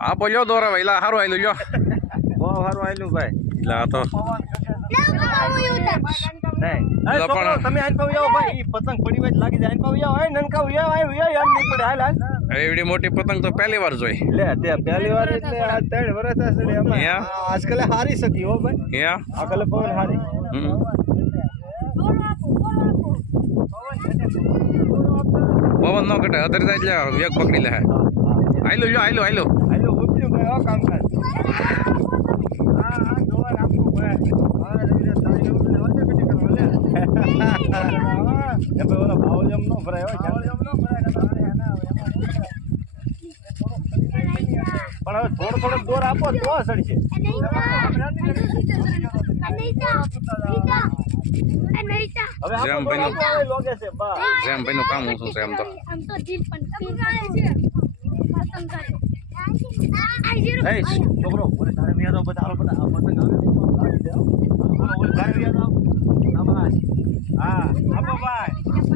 આ બોલ્યો દોરા વેલા હારું આયલું લ્યો બહુ સારું આયલું ભાઈ લા તો નહીં છોકરો તમે આન પાવ આવો ભાઈ ઈ પતંગ પડી હોય લાગી જાય આન પાવ આવો એ નનકા આયો એમ નહીં પડે હાલ હાલ એવડી મોટી પતંગ તો પહેલી વાર જોઈ લે તે પહેલી વાર એટલે આ 3 વર્ષ થશે એમાં આજકાલ હારી સકી હો ભાઈ હે આગળ પવન હારી પવન નો કટે અધર જાય એટલે વેગ પકડી લે આયલું લ્યો આયલું આયલું હાલો ઉપડ્યું ભાઈ આ કામ કર હા જોવા રાખો ભાઈ હા રવિ તારી ઉપર વાતે કટી કરો લે એ ભાઈ ઓલા ભાવ જમ નો ભરાય હોય ભાવ જમ નો ભરાય પણ હવે થોડો દોર આપો તો સડશે જેમ ભાઈ નું કામ શું છે એમ તો છોકરો ઓલે તારે મિયા તો બધા આલો બધા પતંગ આવે ઓલે ઘરે મિયા તો હા આપો ભાઈ